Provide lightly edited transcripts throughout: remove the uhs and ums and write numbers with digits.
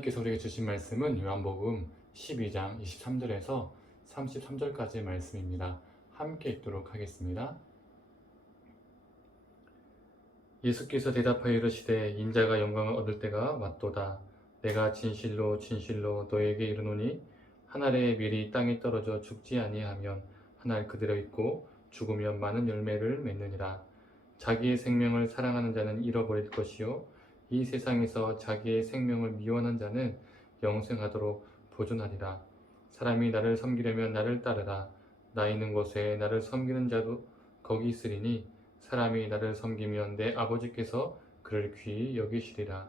하나님께서 우리에게 주신 말씀은 요한복음 12장 23절에서 33절까지의 말씀입니다. 함께 읽도록 하겠습니다. 예수께서 대답하여 이르시되 인자가 영광을 얻을 때가 왔도다. 내가 진실로 진실로 너에게 이르노니 한 알의 밀이 땅에 떨어져 죽지 아니하면 한 알 그대로 있고 죽으면 많은 열매를 맺느니라. 자기의 생명을 사랑하는 자는 잃어버릴 것이요 이 세상에서 자기의 생명을 미워하는 자는 영생하도록 보존하리라. 사람이 나를 섬기려면 나를 따르라. 나 있는 곳에 나를 섬기는 자도 거기 있으리니 사람이 나를 섬기면 내 아버지께서 그를 귀히 여기시리라.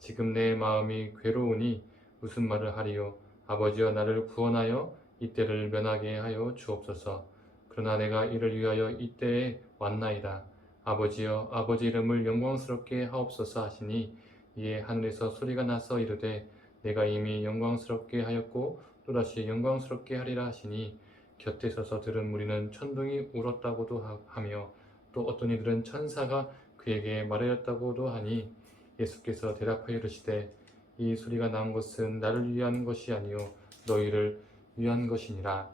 지금 내 마음이 괴로우니 무슨 말을 하리요. 아버지여 나를 구원하여 이때를 면하게 하여 주옵소서. 그러나 내가 이를 위하여 이때에 왔나이다. 아버지여 아버지 이름을 영광스럽게 하옵소서 하시니 이에 하늘에서 소리가 나서 이르되 내가 이미 영광스럽게 하였고 또다시 영광스럽게 하리라 하시니 곁에 서서 들은 무리는 천둥이 울었다고도 하며 또 어떤 이들은 천사가 그에게 말하였다고도 하니 예수께서 대답하여 이르시되 이 소리가 난 것은 나를 위한 것이 아니요 너희를 위한 것이니라.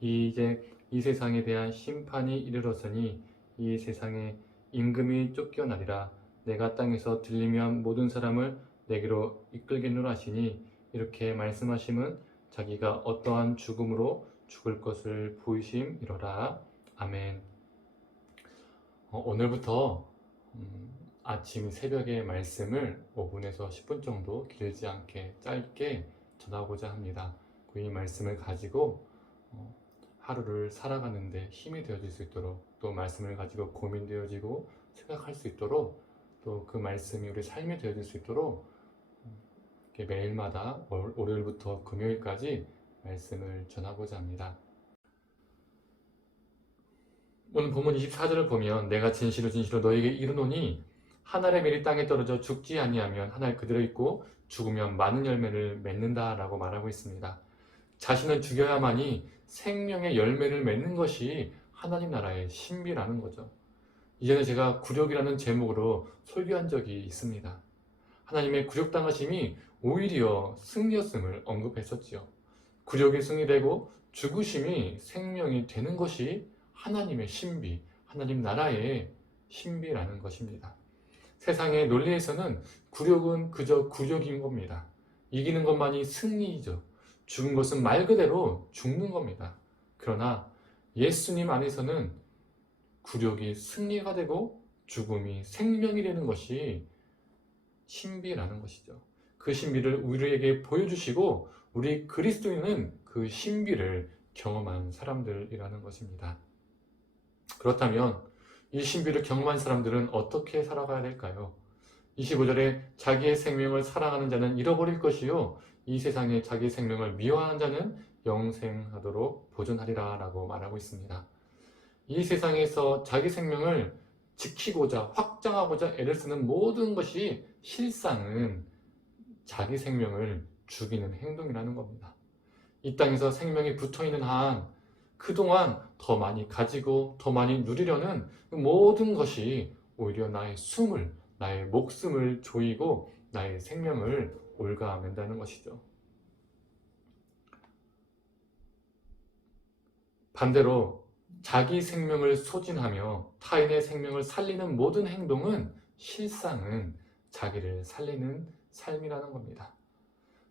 이제 이 세상에 대한 심판이 이르렀으니 이 세상에 임금이 쫓겨나리라. 내가 땅에서 들리면 모든 사람을 내게로 이끌겠노라 하시니 이렇게 말씀하심은 자기가 어떠한 죽음으로 죽을 것을 보이심이로라. 아멘. 오늘부터 아침 새벽의 말씀을 5분에서 10분 정도 길지 않게 짧게 전하고자 합니다. 이 말씀을 가지고 하루를 살아가는데 힘이 되어질 수 있도록, 또 말씀을 가지고 고민되어지고 생각할 수 있도록, 또 그 말씀이 우리 삶에 되어질 수 있도록 매일마다 월요일부터 금요일까지 말씀을 전하고자 합니다. 오늘 본문 24절을 보면 내가 진실로 진실로 너에게 이르노니 한 알의 밀이 땅에 떨어져 죽지 아니하면 한 알 그대로 있고 죽으면 많은 열매를 맺는다 라고 말하고 있습니다. 자신을 죽여야만이 생명의 열매를 맺는 것이 하나님 나라의 신비라는 거죠. 이전에 제가 굴욕이라는 제목으로 설교한 적이 있습니다. 하나님의 굴욕당하심이 오히려 승리였음을 언급했었지요. 굴욕이 승리되고 죽으심이 생명이 되는 것이 하나님의 신비, 하나님 나라의 신비라는 것입니다. 세상의 논리에서는 굴욕은 그저 굴욕인 겁니다. 이기는 것만이 승리이죠. 죽은 것은 말 그대로 죽는 겁니다. 그러나 예수님 안에서는 굴욕이 승리가 되고 죽음이 생명이 되는 것이 신비라는 것이죠. 그 신비를 우리에게 보여주시고 우리 그리스도인은 그 신비를 경험한 사람들이라는 것입니다. 그렇다면 이 신비를 경험한 사람들은 어떻게 살아가야 될까요? 25절에 자기의 생명을 사랑하는 자는 잃어버릴 것이요 이 세상에 자기 생명을 미워하는 자는 영생하도록 보존하리라 라고 말하고 있습니다. 이 세상에서 자기 생명을 지키고자 확장하고자 애를 쓰는 모든 것이 실상은 자기 생명을 죽이는 행동이라는 겁니다. 이 땅에서 생명이 붙어있는 한 그동안 더 많이 가지고 더 많이 누리려는 모든 것이 오히려 나의 숨을, 나의 목숨을 조이고 나의 생명을 올가맨다는 것이죠. 반대로 자기 생명을 소진하며 타인의 생명을 살리는 모든 행동은 실상은 자기를 살리는 삶이라는 겁니다.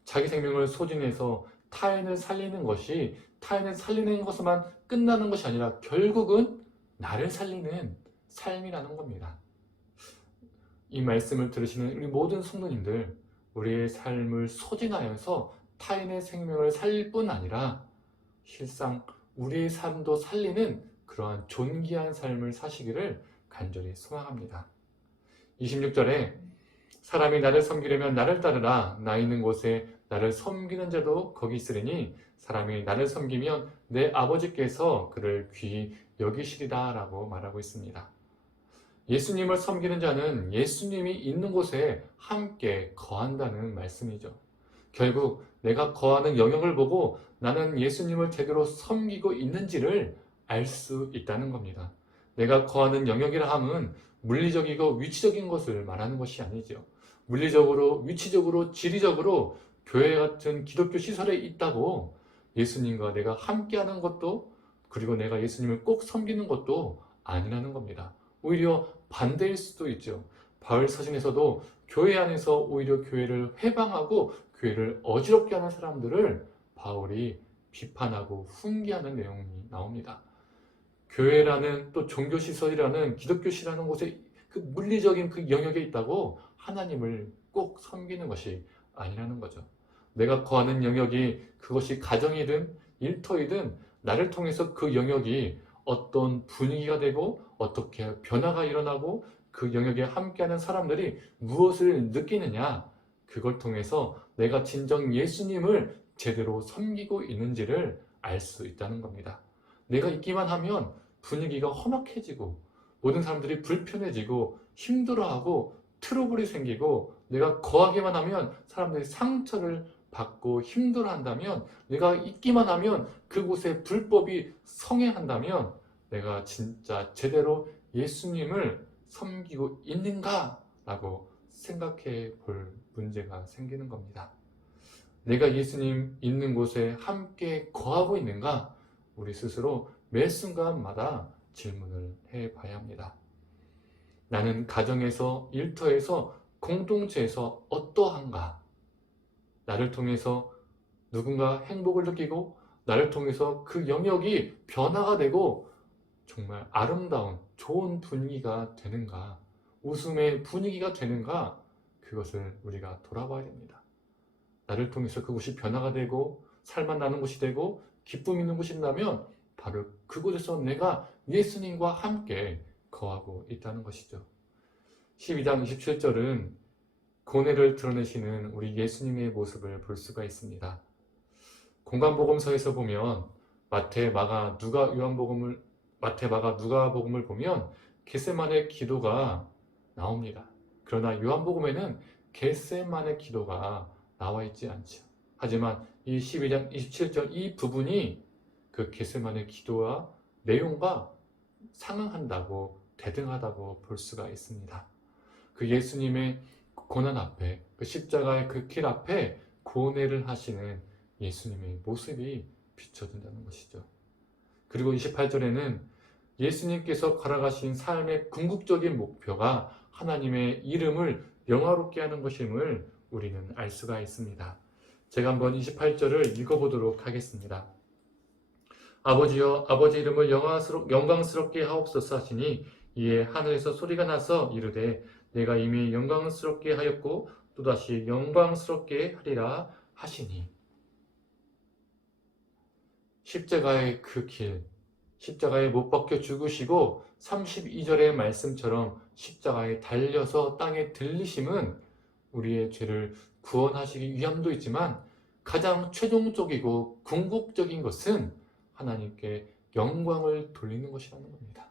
자기 생명을 소진해서 타인을 살리는 것이 타인을 살리는 것만 끝나는 것이 아니라 결국은 나를 살리는 삶이라는 겁니다. 이 말씀을 들으시는 우리 모든 성도님들, 우리의 삶을 소진하여서 타인의 생명을 살릴 뿐 아니라 실상 우리의 삶도 살리는 그러한 존귀한 삶을 사시기를 간절히 소망합니다. 26절에 사람이 나를 섬기려면 나를 따르라. 나 있는 곳에 나를 섬기는 자도 거기 있으리니 사람이 나를 섬기면 내 아버지께서 그를 귀히 여기시리라 라고 말하고 있습니다. 예수님을 섬기는 자는 예수님이 있는 곳에 함께 거한다는 말씀이죠. 결국 내가 거하는 영역을 보고 나는 예수님을 제대로 섬기고 있는지를 알 수 있다는 겁니다. 내가 거하는 영역이라 함은 물리적이고 위치적인 것을 말하는 것이 아니죠. 물리적으로, 위치적으로, 지리적으로 교회 같은 기독교 시설에 있다고 예수님과 내가 함께하는 것도, 그리고 내가 예수님을 꼭 섬기는 것도 아니라는 겁니다. 오히려 반대일 수도 있죠. 바울 서신에서도 교회 안에서 오히려 교회를 회방하고 교회를 어지럽게 하는 사람들을 바울이 비판하고 훈계하는 내용이 나옵니다. 교회라는 또 종교시설이라는 기독교시라는 곳에 그 물리적인 그 영역에 있다고 하나님을 꼭 섬기는 것이 아니라는 거죠. 내가 거하는 영역이 그것이 가정이든 일터이든 나를 통해서 그 영역이 어떤 분위기가 되고 어떻게 변화가 일어나고 그 영역에 함께하는 사람들이 무엇을 느끼느냐, 그걸 통해서 내가 진정 예수님을 제대로 섬기고 있는지를 알 수 있다는 겁니다. 내가 있기만 하면 분위기가 험악해지고 모든 사람들이 불편해지고 힘들어하고 트러블이 생기고, 내가 거하기만 하면 사람들이 상처를 받고 힘들어한다면, 내가 있기만 하면 그곳에 불법이 성행한다면 내가 진짜 제대로 예수님을 섬기고 있는가? 라고 생각해 볼 문제가 생기는 겁니다. 내가 예수님 있는 곳에 함께 거하고 있는가? 우리 스스로 매 순간마다 질문을 해봐야 합니다. 나는 가정에서, 일터에서, 공동체에서 어떠한가? 나를 통해서 누군가 행복을 느끼고 나를 통해서 그 영역이 변화가 되고 정말 아름다운 좋은 분위기가 되는가? 웃음의 분위기가 되는가? 그것을 우리가 돌아봐야 됩니다. 나를 통해서 그곳이 변화가 되고 살만 나는 곳이 되고 기쁨 있는 곳이 된다면 바로 그곳에서 내가 예수님과 함께 거하고 있다는 것이죠. 12장 27절은 고뇌를 드러내시는 우리 예수님의 모습을 볼 수가 있습니다. 공간복음서에서 보면 마태, 마가, 누가복음을 보면 겟세마네 기도가 나옵니다. 그러나 요한복음에는 겟세마네 기도가 나와 있지 않죠. 하지만 이 12장 27절 이 부분이 그 겟세마네 기도와 내용과 상응한다고, 대등하다고 볼 수가 있습니다. 그 예수님의 고난 앞에, 그 십자가의 그 길 앞에 고뇌를 하시는 예수님의 모습이 비춰진다는 것이죠. 그리고 28절에는 예수님께서 걸어가신 삶의 궁극적인 목표가 하나님의 이름을 영화롭게 하는 것임을 우리는 알 수가 있습니다. 제가 한번 28절을 읽어보도록 하겠습니다. 아버지여, 아버지 이름을 영광스럽게 하옵소서 하시니 이에 하늘에서 소리가 나서 이르되 내가 이미 영광스럽게 하였고 또다시 영광스럽게 하리라 하시니. 십자가의 그 길, 십자가에 못 박혀 죽으시고 32절의 말씀처럼 십자가에 달려서 땅에 들리심은 우리의 죄를 구원하시기 위함도 있지만 가장 최종적이고 궁극적인 것은 하나님께 영광을 돌리는 것이라는 겁니다.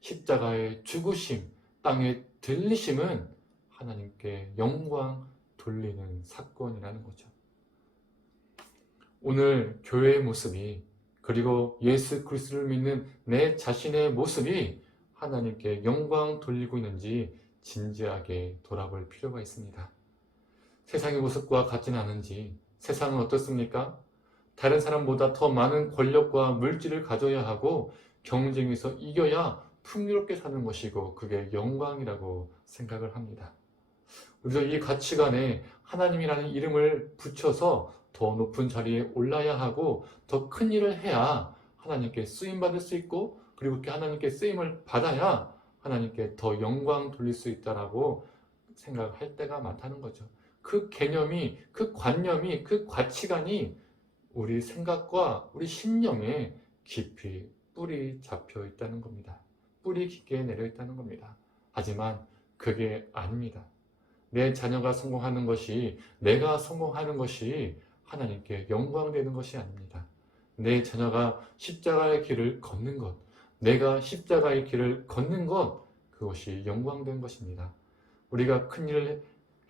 십자가의 죽으심, 땅에 들리심은 하나님께 영광 돌리는 사건이라는 거죠. 오늘 교회의 모습이, 그리고 예수 그리스도를 믿는 내 자신의 모습이 하나님께 영광 돌리고 있는지 진지하게 돌아볼 필요가 있습니다. 세상의 모습과 같지는 않은지, 세상은 어떻습니까? 다른 사람보다 더 많은 권력과 물질을 가져야 하고 경쟁에서 이겨야 풍요롭게 사는 것이고 그게 영광이라고 생각을 합니다. 우리도 이 가치관에 하나님이라는 이름을 붙여서 더 높은 자리에 올라야 하고 더 큰 일을 해야 하나님께 쓰임받을 수 있고, 그리고 그렇게 하나님께 쓰임을 받아야 하나님께 더 영광 돌릴 수 있다라고 생각할 때가 많다는 거죠. 그 개념이, 그 관념이, 그 가치관이 우리 생각과 우리 심령에 깊이 뿌리 잡혀 있다는 겁니다. 뿌리 깊게 내려 있다는 겁니다. 하지만 그게 아닙니다. 내 자녀가 성공하는 것이, 내가 성공하는 것이 하나님께 영광되는 것이 아닙니다. 내 자녀가 십자가의 길을 걷는 것, 내가 십자가의 길을 걷는 것, 그것이 영광된 것입니다. 우리가 큰 일을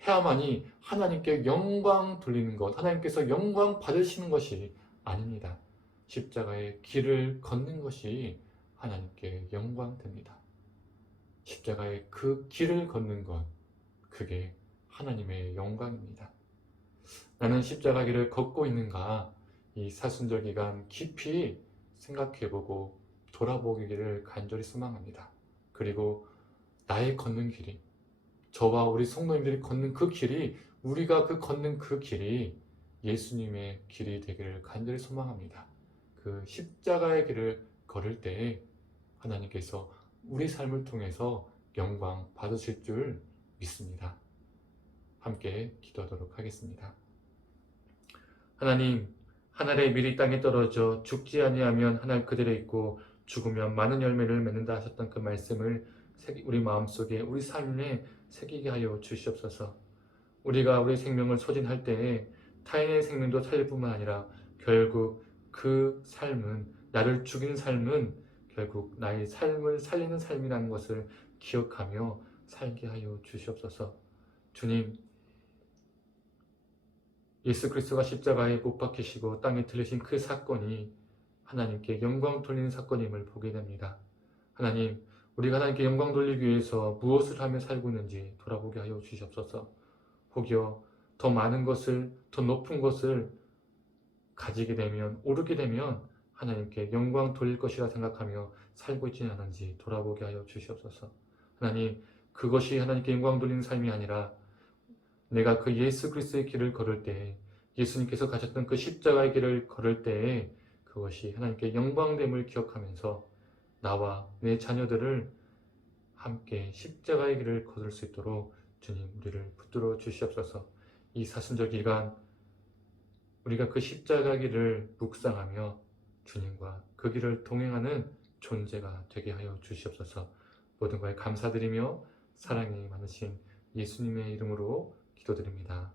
해야만이 하나님께 영광 돌리는 것, 하나님께서 영광 받으시는 것이 아닙니다. 십자가의 길을 걷는 것이 하나님께 영광됩니다. 십자가의 그 길을 걷는 것, 그게 하나님의 영광입니다. 나는 십자가 길을 걷고 있는가? 이 사순절 기간 깊이 생각해보고 돌아보기를 간절히 소망합니다. 그리고 나의 걷는 길이, 저와 우리 성도님들이 걷는 그 길이, 우리가 걷는 그 길이 예수님의 길이 되기를 간절히 소망합니다. 그 십자가의 길을 걸을 때에 하나님께서 우리 삶을 통해서 영광 받으실 줄 믿습니다. 함께 기도하도록 하겠습니다. 하나님, 하늘의 밀이 땅에 떨어져 죽지 아니하면 하늘 그대로 있고 죽으면 많은 열매를 맺는다 하셨던 그 말씀을 우리 마음속에, 우리 삶에 새기게 하여 주시옵소서. 우리가 우리 생명을 소진할 때에 타인의 생명도 살릴 뿐만 아니라 결국 그 삶은, 나를 죽이는 삶은 결국 나의 삶을 살리는 삶이라는 것을 기억하며 살게 하여 주시옵소서. 주님, 예수 그리스도가 십자가에 못 박히시고 땅에 들리신 그 사건이 하나님께 영광 돌리는 사건임을 보게 됩니다. 하나님, 우리가 하나님께 영광 돌리기 위해서 무엇을 하며 살고 있는지 돌아보게 하여 주시옵소서. 혹여 더 많은 것을, 더 높은 것을 가지게 되면, 오르게 되면 하나님께 영광 돌릴 것이라 생각하며 살고 있지는 않은지 돌아보게 하여 주시옵소서. 하나님, 그것이 하나님께 영광 돌리는 삶이 아니라 내가 그 예수 그리스도의 길을 걸을 때에, 예수님께서 가셨던 그 십자가의 길을 걸을 때에 그것이 하나님께 영광됨을 기억하면서 나와 내 자녀들을 함께 십자가의 길을 걸을 수 있도록 주님, 우리를 붙들어 주시옵소서. 이 사순절 기간 우리가 그 십자가 길을 묵상하며 주님과 그 길을 동행하는 존재가 되게 하여 주시옵소서. 모든 것에 감사드리며 사랑이 많으신 예수님의 이름으로 기도드립니다.